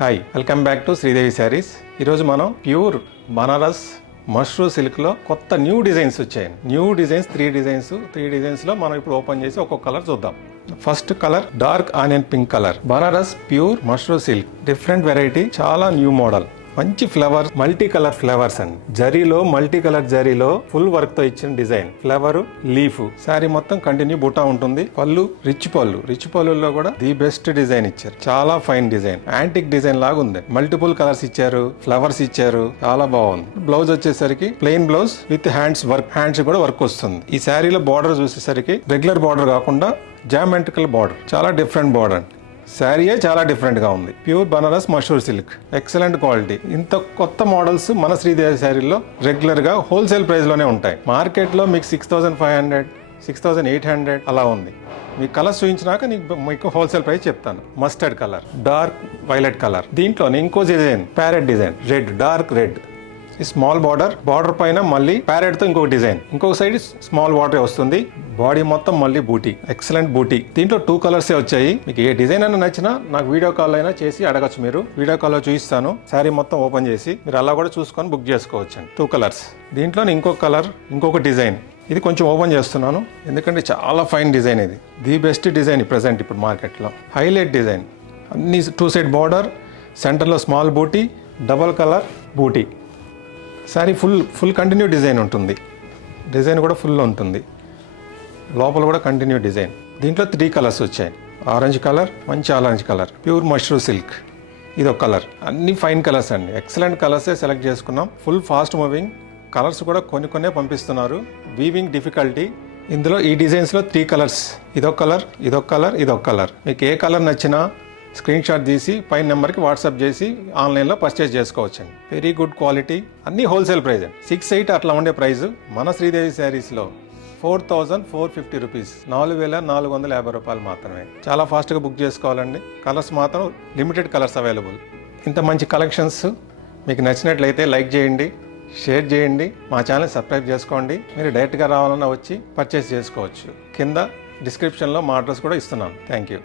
Hi, welcome back to Sridevi saris. ఈరోజు మనం pure Banaras mashru సిల్క్లో కొత్త న్యూ డిజైన్స్ వచ్చాయి. న్యూ డిజైన్స్ త్రీ డిజైన్స్లో మనం ఇప్పుడు ఓపెన్ చేసి ఒక్కొక్క కలర్ చూద్దాం. First colour dark onion pink colour, Banaras pure mashru silk, different variety, చాలా న్యూ మోడల్, మంచి ఫ్లవర్, మల్టీ కలర్ ఫ్లవర్స్ అండి. జరీలో మల్టీ కలర్ జరీలో ఫుల్ వర్క్ తో ఇచ్చిన డిజైన్, ఫ్లవర్, లీఫ్. శారీ మొత్తం కంటిన్యూ బుటా ఉంటుంది. పళ్ళు రిచ్ పళ్ళులో కూడా ది బెస్ట్ డిజైన్ ఇచ్చారు. చాలా ఫైన్ డిజైన్, యాంటిక్ డిజైన్ లాగా ఉంది. మల్టిపుల్ కలర్స్ ఇచ్చారు, ఫ్లవర్స్ ఇచ్చారు, చాలా బాగుంది. బ్లౌజ్ వచ్చేసరికి plain blouse with hands work, hands కూడా వర్క్ వస్తుంది. ఈ శారీలో బార్డర్ చూసేసరికి రెగ్యులర్ బార్డర్ కాకుండా జామెట్రికల్ బార్డర్, చాలా డిఫరెంట్ బార్డర్. శారీయే చాలా డిఫరెంట్గా ఉంది. Pure Banaras mashru silk, excellent quality. ఇంత కొత్త మోడల్స్ మన శ్రీదేవి శారీలో రెగ్యులర్గా హోల్సేల్ ప్రైస్లోనే ఉంటాయి. మార్కెట్లో మీకు 6500, 6800 అలా ఉంది. మీకు కలర్స్ చూపించినాక మీకు హోల్సేల్ ప్రైస్ చెప్తాను. Mustard colour, dark violet colour, దీంట్లోనే ఇంకో design parrot design, red, dark red. ఈ స్మాల్ బార్డర్ పైన మళ్ళీ ప్యారెట్ తో ఇంకొక డిజైన్, ఇంకొక సైడ్ స్మాల్ బార్డర్ వస్తుంది. బాడీ మొత్తం మళ్ళీ బూటీ, ఎక్సలెంట్ బూటీ. దీంట్లో 2 కలర్సే వచ్చాయి. మీకు ఏ డిజైన్ అయినా నచ్చినా నాకు వీడియో కాల్ అయినా చేసి అడగచ్చు. మీరు వీడియో కాల్లో చూపిస్తాను. శారీ మొత్తం ఓపెన్ చేసి మీరు అలా కూడా చూసుకొని బుక్ చేసుకోవచ్చు. 2 కలర్స్. దీంట్లో ఇంకొక కలర్, ఇంకొక డిజైన్. ఇది కొంచెం ఓపెన్ చేస్తున్నాను ఎందుకంటే చాలా ఫైన్ డిజైన్. ఇది ది బెస్ట్ డిజైన్ ప్రెసెంట్ ఇప్పుడు మార్కెట్లో. హైలైట్ డిజైన్, అన్ని 2 సైడ్ బార్డర్, సెంటర్లో స్మాల్ బూటీ, డబల్ కలర్ బూటీ. శారీ ఫుల్ కంటిన్యూ డిజైన్ ఉంటుంది. డిజైన్ కూడా ఫుల్ ఉంటుంది. లోపల కూడా కంటిన్యూ డిజైన్. దీంట్లో 3 కలర్స్ వచ్చాయి. ఆరెంజ్ కలర్, మంచి orange colour, pure mashru silk, ఇదొక కలర్. అన్ని ఫైన్ కలర్స్ అండి, ఎక్సలెంట్ కలర్సే సెలెక్ట్ చేసుకున్నాం. ఫుల్ ఫాస్ట్ మూవింగ్ కలర్స్ కూడా కొన్నే పంపిస్తున్నారు. Weaving difficulty. ఇందులో ఈ డిజైన్స్లో 3 కలర్స్, ఇదొక కలర్, ఇదొక కలర్, ఇదొక కలర్. మీకు ఏ కలర్ నచ్చినా స్క్రీన్ షాట్ తీసి పైన నెంబర్కి వాట్సాప్ చేసి ఆన్లైన్లో పర్చేజ్ చేసుకోవచ్చండి. వెరీ గుడ్ క్వాలిటీ, అన్ని హోల్సేల్ ప్రైస్. 6-8 అట్లా ఉండే ప్రైస్. మన శ్రీదేవి శారీస్లో 4450 రూపీస్, 4450 రూపాయలు మాత్రమే. చాలా ఫాస్ట్గా బుక్ చేసుకోవాలండి. కలర్స్ మాత్రం లిమిటెడ్ కలర్స్ అవైలబుల్. ఇంత మంచి కలెక్షన్స్ మీకు నచ్చినట్లయితే లైక్ చేయండి, షేర్ చేయండి, మా ఛానల్ సబ్స్క్రైబ్ చేసుకోండి. మీరు డైరెక్ట్గా రావాలన్నా వచ్చి పర్చేస్ చేసుకోవచ్చు. కింద డిస్క్రిప్షన్లో మా అడ్రస్ కూడా ఇస్తున్నాను. Thank you.